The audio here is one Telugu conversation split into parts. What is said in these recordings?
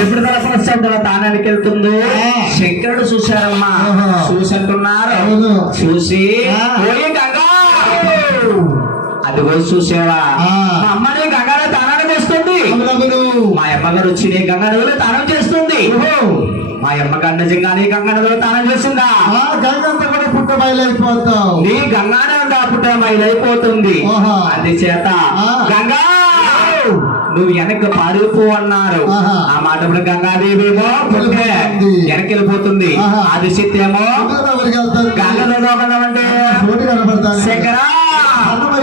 ఎప్పుడు తన ప్రశ్న తానానికి వెళ్తుందో? శంకరుడు చూశారమ్మా. చూసంటున్నారు. చూసి ఆ. "ఓయ్ గంగా అది చూసావా ఆ. మా అమ్మని గంగాలో తానానికి వస్తుంది మా అమ్మగారు వచ్చి నీ గంగా నదిలో తానం చేస్తుంది మా అమ్మగారు నిజంగా నీ గంగా నదిలో తానం చేస్తుందా గంగంతా కూడా పుట్ట బయలైపోతావు నీ గంగానే పుట్ట మైలైపోతుంది ఆహా. అందుచేత ఆ. గంగా నువ్వు వెనక్కి పారిపో అన్నారు. ఆ మాట ఇప్పుడు గంగాదేవి ఏమో. వెనక్కి వెళ్ళిపోతుంది. అది ఏమో గంగలో అంటే శంకరా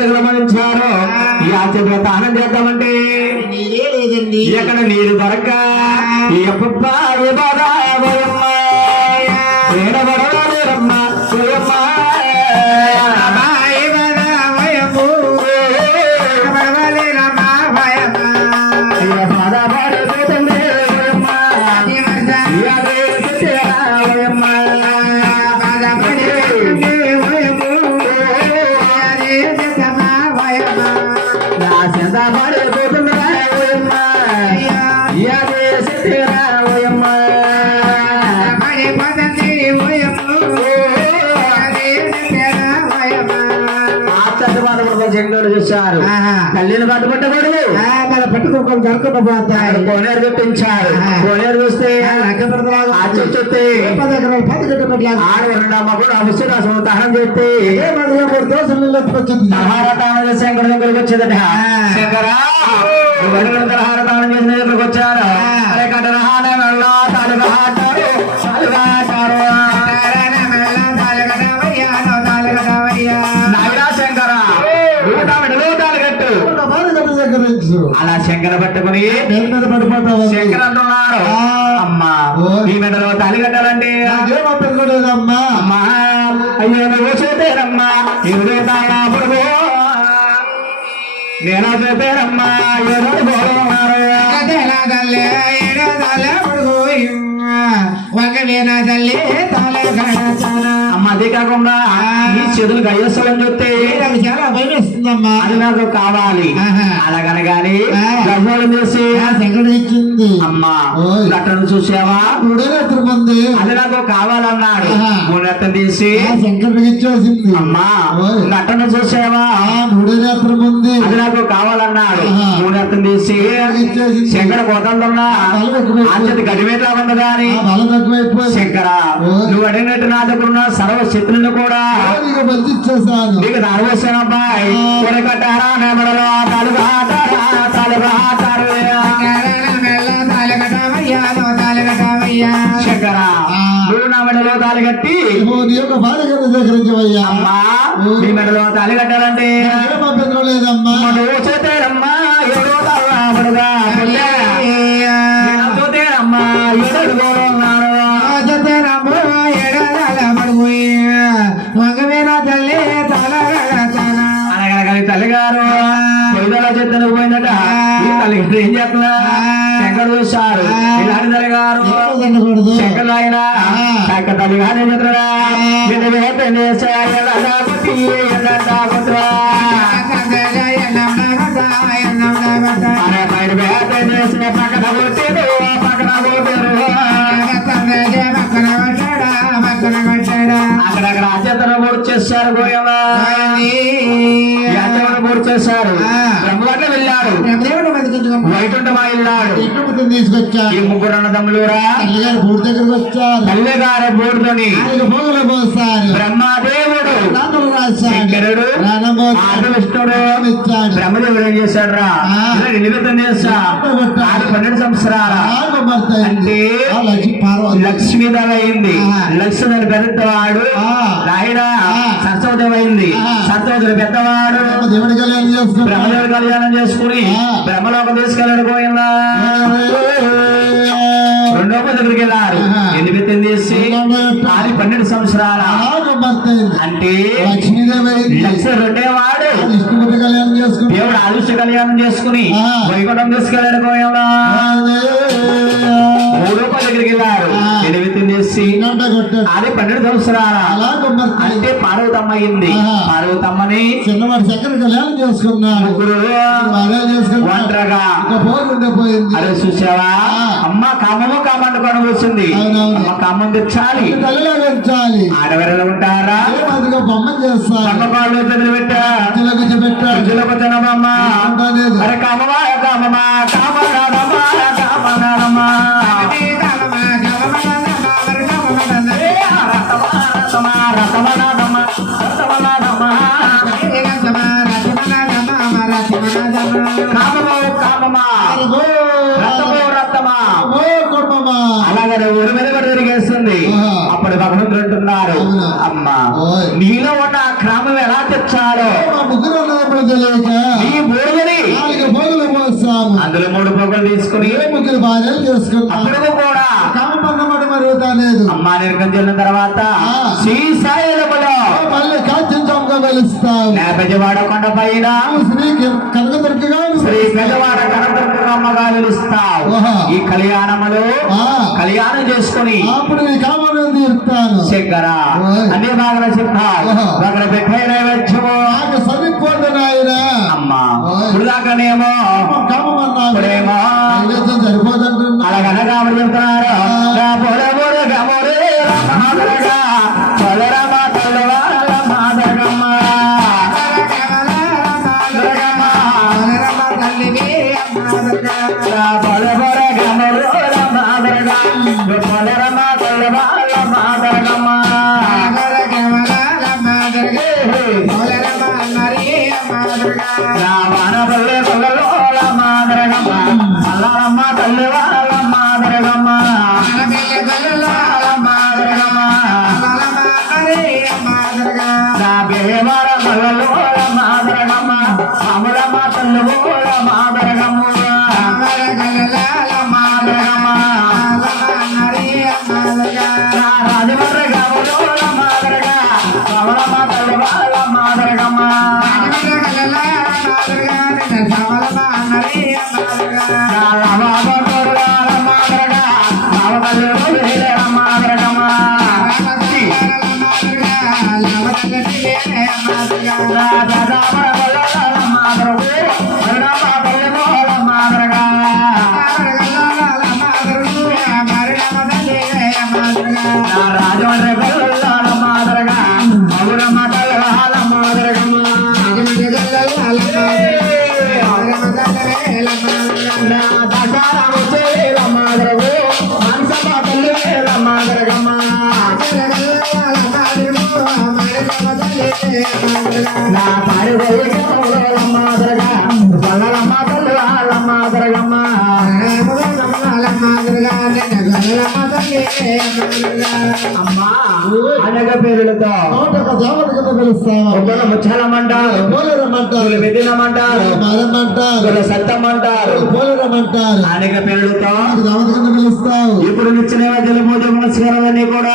బంధించారు ఈ ఆచరణ తానం చేద్దామంటే నీరే లేదండి. ఎక్కడ నీరు దొరక? ఎప్ప చెంగడు చూశారు. తల్లిని పట్టుబట్టకూడదు. మన పట్టుకోక జరగకపోతాయి కోనేరు ఆహా. కోనేరు చూస్తే చూస్తే ఆరు రెండమ్మ కూడా అవసరం దహనం చేస్తే మహారథాన శంకర దగ్గరికి వచ్చేదట. శంకరా హారతానం చేసిన అలా శంకర పట్టుకుని మీద పడిపోతావు శంకర అంటున్నారు. అమ్మా. ఈ మెడలో తాలి కట్టాలంటే నాకేం అప్పనుకోలేదమ్మా అమ్మా అయ్యో చూపేరమ్మా ఇరుడే తాగా పడుకో నేను చూపేరమ్మా ఎవరు గోరున్నారు అమ్మ అదే కాకుండా ఈ చేతులు గయ్యస్థలం చూస్తే చాలా భయం వేస్తుందమ్మా అది నాకు కావాలి. అలాగనగాని ఆ. గర్భోళం చేసి ఇచ్చింది. అమ్మా. గట్టను చూసావా? మంది అది నాకు కావాలన్నాడు. మూడెత్తం తీసి శంకరుడికి ఇచ్చేసింది. అమ్మా. గట్టను చూసావా? మూడేరాత్రి మంది అది నాకు కావాలన్నాడు. మూడెత్తం తీసి ఇచ్చేసింది శంకర ఎక్కువైపోయింది. అంతటి గడిమేట్లా ఉంది కానీ శంకర. నువ్వు అడిగినట్టు నా దగ్గర ఉన్న సర్వ శత్రులను కూడా నీకు బలి ఇచ్చేసాను నీకు దారివేశాను అబ్బాయి కొర కట్టారా? నెమడలో తలుగు తాలి కట్టి నీ యొక్క సేకరించవయ్యా. అమ్మా నీ మెడలో తాలి కట్టాలంటే? నాకేం అభ్యంతరం లేదమ్మా. నువ్వు చేతేరమ్మా ఏడో తలవాడుగా పుల్లే. నేను చూతేరమ్మా ఏడు ఉన్నాడు అనగనగని తల్లిగారు పొయ్యిలో చెత్తను పోయిందట. ఈ తల్లిగారు ఏం చేస్తున్నా? శంకర్ చూశారు. ఇలాంటి తల్లిగారు శంకర్ ఆయన చక్క తల్లిగారు ఏం చెప్తున్నా నిన్ను వేపని పక్కన పక్కన అక్కడక్కడ అత్యంతరం పూర్తి చేశారు గోయమా ఎంతవరకు పూర్తి చేశారు బ్రహ్మవట్ల వెళ్ళాడు వైకుంఠ మా వెళ్ళాడు ఇంటి తీసుకొచ్చారు. ఈ ముగ్గురు అన్నదమ్ములురా? తల్లిగారు పూర్తి దగ్గరకు వచ్చారు. తల్లి గారి బోర్డుతోని ఆయనకు పోగులు పోస్తారు బ్రహ్మదేవుడు. నాన్నలు రాశారు చేశాడు శంకరుడు ప్రాణమోక్షం ఆది విష్ణుడు ఇచ్చాడు బ్రహ్మదేవుడు ఏం చేశాడు రా. నిమిత్తం చేస్తా. ఆరు పన్నెండు సంవత్సరాల. అంటే లక్ష్మీ లక్ష్మీదేవి అయింది. ఆ. లక్ష్మీదేవి పెద్దవాడు. ఆ. సరస్వదేవి అయింది. ఆ. సరస్వదేవి పెద్దవాడు. బ్రహ్మదేవుడు కళ్యాణం చేసుకుని. బ్రహ్మలోకం తీసుకెళ్ళాడు రెండో పది దగ్గరికి వెళ్ళారు. చేసి ఆది పన్నెండు సంవత్సరాల. అంటే లక్ష రెండేవాడు కళ్యాణం చేసుకున్నాడు దేవుడు ఆదిత్య కళ్యాణం చేసుకుని. వైకుంఠం తీసుకెళ్ళాడు పోయిందా మూడో దగ్గరికి వెళ్ళారు కొట్టాడు ఆది పన్నెండు సంవత్సరాల అంటే పార్వతమ్మ అయింది. పార్వతమ్మని చిన్నవాడు చక్కర కళ్యాణం చేసుకున్నాడు. అదే ఒంటరిగా చూసావా. అమ్మ కామము కామండుకొని కూర్చుంది అవునవును. అమ్మ కామం తెచ్చాలి. తల్లిలో పెంచాలి. ఆడవారు ఉంటారా? అదిగా బొమ్మ చేస్తారు. పక్కపాలు చదివి పెట్టా. ఇందులో ఏ ముగ్గురు భార్యలు చేసుకున్నాము అప్పుడు కూడా కామపన్నమాట మరుగుతాలేదు అమ్మా నిర్గం చెల్లిన తర్వాత మళ్ళీ వెలుస్తావు కొండ పైన. శ్రీ శ్రీ పెద్దవాడ. ఈ కళ్యాణములో. కళ్యాణం చేసుకుని అప్పుడు నీ కామను తీరుతాను. శంకర ఓయ్. అన్ని బాగా ఓహో. ఒకరి పెట్టే నైవేద్యము. నాకు సరిపోదు నాయన ఇప్పుడేమో సరిపోదంటున్నా అలాగనగా ఆవిడ చెప్తున్నారు మాదరగమ్మ. మాదరగమ్మ, అమల తల్లివోల మాదరగమ్మ. మాదరగమ్మ. ఒకరు ముచ్చాలమంటారు పోలేరమ్మంటారు ఒకరు వెదినమంటారు మరమ్మంటారు ఒకరు సత్తమంటారు పోలేరమ్మంటారు అనేక పేరులతో పిలుస్తావు. ఇప్పుడు నిచ్చిన వైద్యుల పూజ పునస్కారాలన్నీ కూడా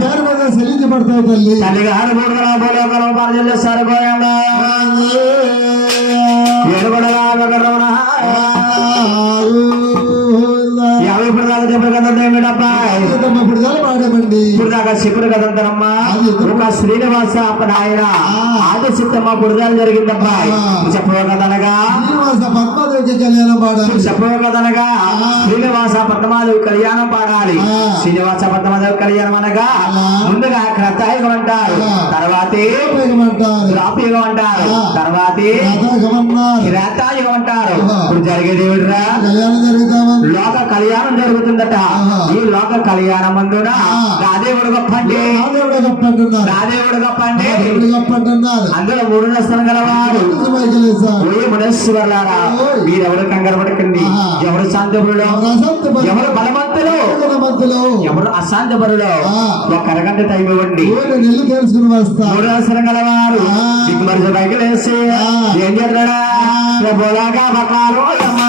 పేరు మీద సెలించి పడతావు తల్లి తల్లిగారు బూడగల భూలోకలం పార్జలు సరిపోయాడు యాభై ఇప్పుడు దాకా చెప్పరు ఇప్పుడు దాకా శివుడు కదంతరమ్మా ఒక శ్రీనివాస అప్పుడు ఆయన ఆది సిద్ధమ్మ బురదాలు జరిగిందబ్బాయి చెప్పవు కదనగా శ్రీనివాస పద్మాదేవికి కళ్యాణం పాడాలి. చెప్పవు కదనగా శ్రీనివాస పద్మాదేవి కళ్యాణం పాడాలి. శ్రీనివాస పద్మాదేవి కళ్యాణం అనగా. ముందుగా క్రతాయుగం అంటారు. తర్వాతే ద్వాపయుగం అంటారు. తర్వాతే కిరాతాయుగం అంటారు. ఇప్పుడు జరిగేది ఏమిట్రా లోక కళ్యాణం జరుగుతుందట. ఈ లోక కళ్యాణం అందున? ఆ. నా దేవుడు గొప్ప అంటే నా దేవుడే గొప్ప అంటున్నారు నా దేవుడు గొప్ప అంటే దేవుడు గొప్ప అంటున్నారు అందులో మూడు నష్టం? ఓయ్ మునేశ్వరులారా. మీరెవరు కంగారు పడకండి. ఎవరు శాంతపురుడు ఎవరు బలవంతులు ఎవరు అశాంతపరుడు. ఒక అరగంట టైం ఇవ్వండి నెల్లు తెలుసుకుని వస్తా మూడు అవసరం గలవారు బైకులు వేసి. ఏం ఆ. బోలాగా పట్టాలు అమ్మా.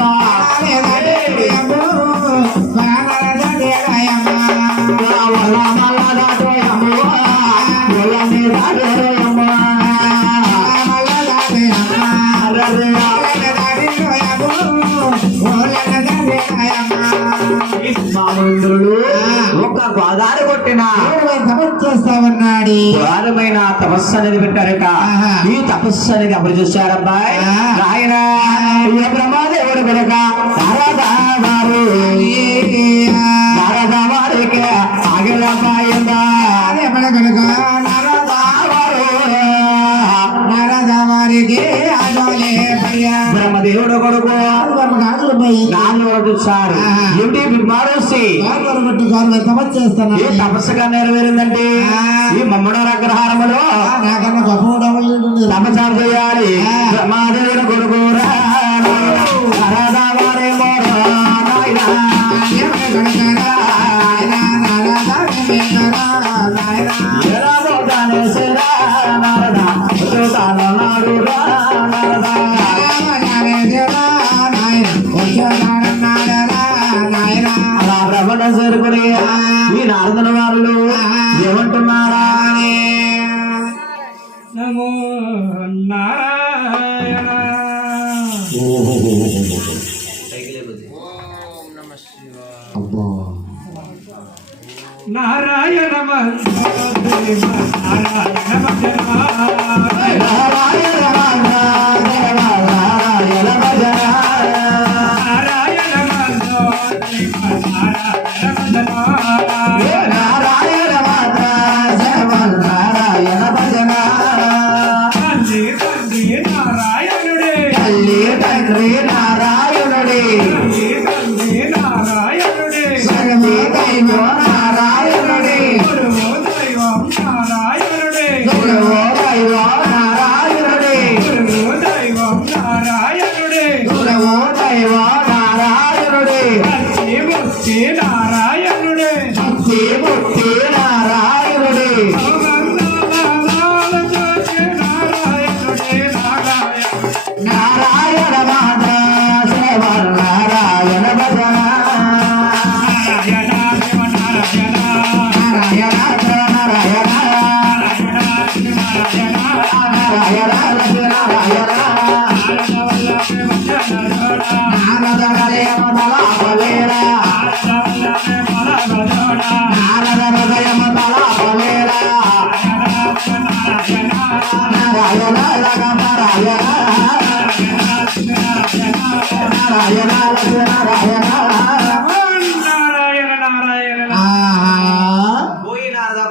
చేస్తామన్నాడు పురాణమైన తపస్సు అనేది పెట్టారట. ఆహా. ఈ తపస్సు అనేది ఎవరు చూశారబ్బాయి. ఆయన బ్రహ్మదేవుడు కనుక. వారు నారద వారికి ఆగిలపాయిందా బ్రహ్మదేవుడు కొడుకు. ఆహా. ఏమిటి? చేస్తాను తపస్సుగా నెరవేరిందంటే. ఈ మమ్మడ అగ్రహారములో నాకన్నా గొప్ప తపస్సు చేయాలి. బ్రహ్మదేవుడు కొడుకు రా నారద தேவா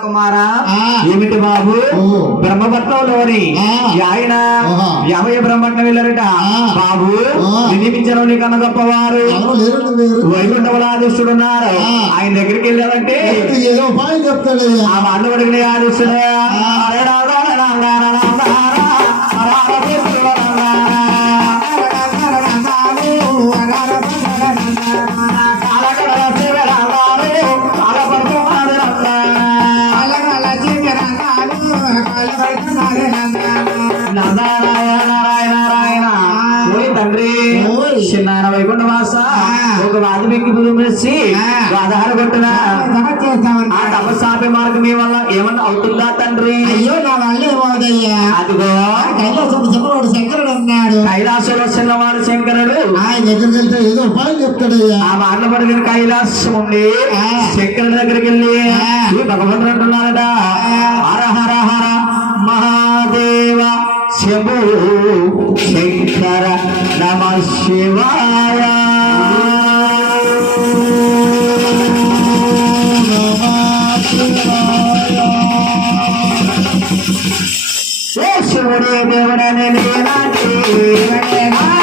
కుమారా. ఏమిటి బాబు. బ్రహ్మపట్నంలోని ఆయన ఆహా. యాభై బ్రహ్మట్నం వెళ్ళారట. బాబు. వినిపించడం నీకన్నా గొప్పవారు ఎవరు లేరు వేరు వైకుంఠవలాదిస్తుడు ఉన్నారు ఆ. ఆయన దగ్గరికి ఉపాయం చెప్తాడయ్యా ఆ వాళ్ళు అడిగిన ఆదిస్తుడు ఆధార కొట్టిన ఆ తపస్సాపి మార్గం మీ వల్ల ఏమన్నా అవుతుందా తండ్రి? అయ్యో నా వల్ల ఏమవుదయ్యా అదిగో. కైలాసం చిన్నవాడు శంకరుడు అన్నాడు కైలాసంలో చిన్నవాడు శంకరుడు. ఆయన దగ్గరికి వెళ్తే ఏదో ఉపాయం చెప్తాడయ్యా. ఆ పడిన కైలాసం ఉండి. శంకరుడి దగ్గరికి వెళ్ళి. ఈ భగవంతుడు అంటున్నారట హర హర హర మహాదేవ శంభు శంకర నమ శివాయ. ಶಿವನೇ ದೇವನೇ ದೇವಾದಿ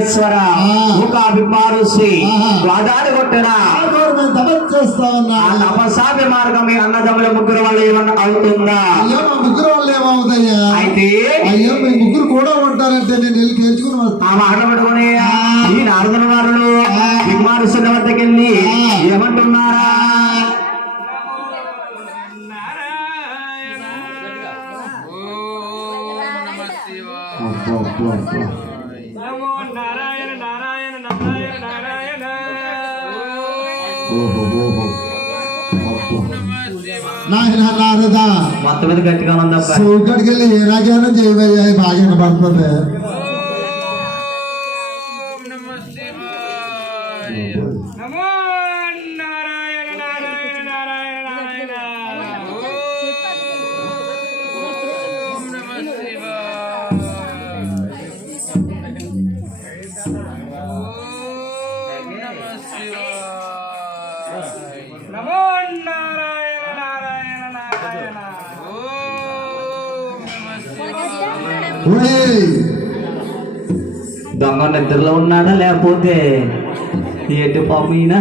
శంకర పరమేశ్వర ముఖాభిమారుసి వాదాలు కొట్టిన మేము తపస్సు చేస్తా ఉన్నా. ఆ తపసాభి మార్గం మీ అన్నదమ్ముల ముగ్గురు వల్ల ఏమన్నా అవుతుందా? అయ్యో మా ముగ్గురు వాళ్ళు ఏమవుతాయ్యా? అయితే అయ్యో మీ ముగ్గురు కూడా ఉంటారంటే నేను వెళ్ళి వస్తాను ఆ మాట పట్టుకుని ఈ నారదుల వారులు విమారుసుల వద్దకు వెళ్ళి ఏమంటున్నారా? నారదా మొత్తం మీద గట్టిగా ఉందబ్బా. సూకడికి వెళ్ళి ఏ చేయబోయా బాగా వినపడుతుంది నమో దొంగ నిద్రలో ఉన్నాడా లేకపోతే ఎటు పాపం ఈయన?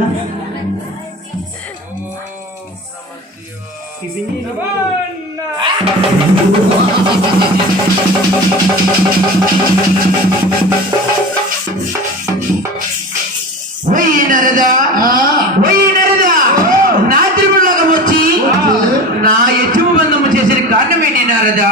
నా తిరుమలకం వచ్చి నా యజ్ఞ బంధము చేసిన కారణమే నారదా.